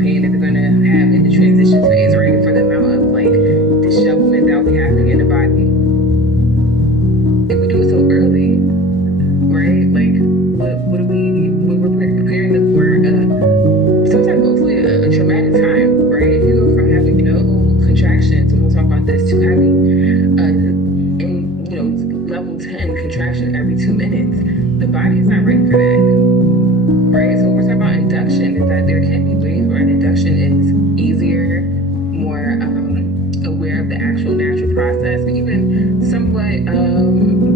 pain that they're going to have in the transition phase, right? For the amount of like dishevelment that will be happening in the body. If we do it so early, right? Like, what are we, when we're preparing them for sometimes hopefully a traumatic time, right? If you go from having no contractions, and we'll talk about this, to having level 10 contraction every 2 minutes, the body is not ready for that, right? So when we're talking about induction, is that there can be ways where an induction is easier, more aware of the actual natural process, and even somewhat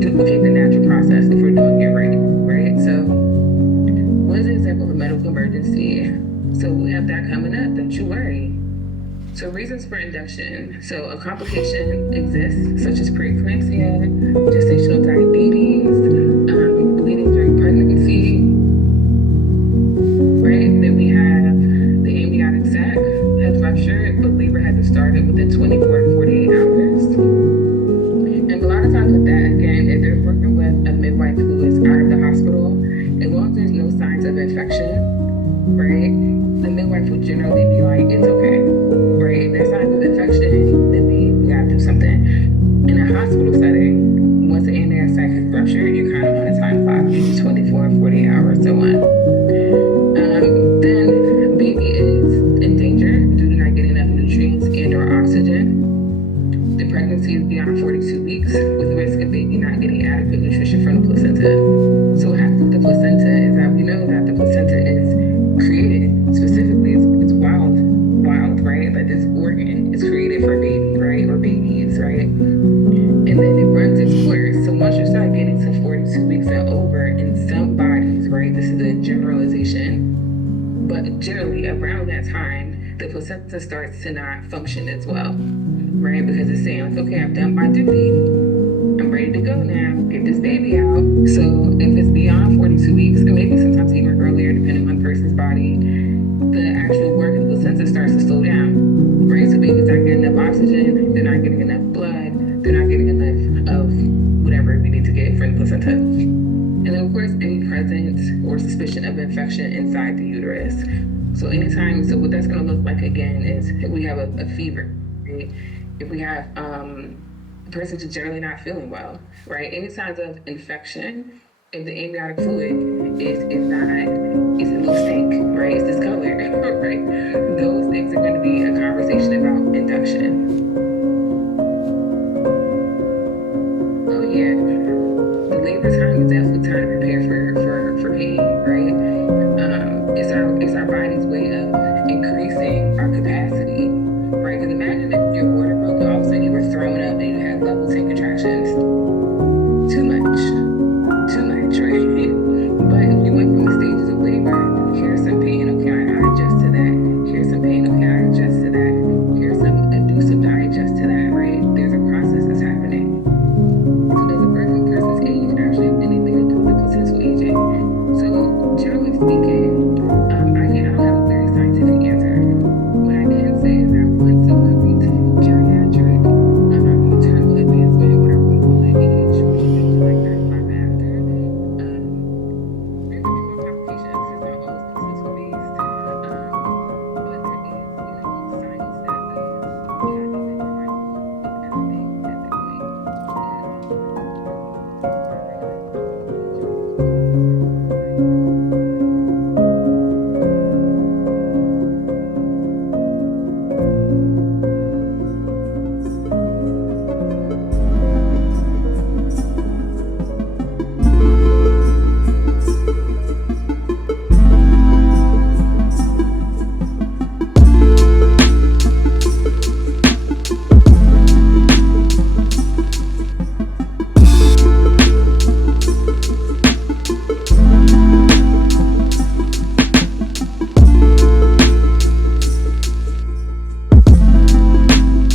duplicate the natural process if we're doing it right? So what is an example of a medical emergency? So we have that coming up, don't you worry. So reasons for induction. So a complication exists, such as preeclampsia, gestational diabetes, bleeding during pregnancy, right? Then we have the amniotic sac has ruptured, but labor hasn't started within 24 to 48 hours. And a lot of times with that, again, if they're working with a midwife who is out of the hospital, as long as there's no signs of infection, right, the midwife will generally be like, it's okay, right? If there's signs of infection, then we gotta do something. In a hospital setting, once the amniotic sac has ruptured, you're kind of on a time clock, usually 24 and 48 hours, so on. Then baby is in danger due to not getting enough nutrients and or oxygen. The pregnancy is beyond 42 weeks with the risk of baby not getting adequate nutrition from the placenta. So what happens with the placenta is that we know that the placenta is created specifically, it's wild, right? Like this organ is created for baby, right? Or babies, right? And then it runs its course. So once you start getting to 42 weeks and over in some bodies, right? This is a generalization, but generally around that time, the placenta starts to not function as well, right? Because it's saying like, okay, I've done my duty. I'm ready to go now, get this baby out. So if it's beyond 42 weeks, and maybe sometimes even earlier, depending on the person's body, the actual work of the placenta starts to slow down, right? So babies aren't getting enough oxygen, they're not getting enough blood, they're not getting enough of whatever we need to get from the placenta. And then of course, any presence or suspicion of infection inside the uterus. So so what that's gonna look like again is if we have a fever, right? If we have the person is generally not feeling well, right? Any signs of infection, if the amniotic fluid is a little stink, right? It's discolored, right?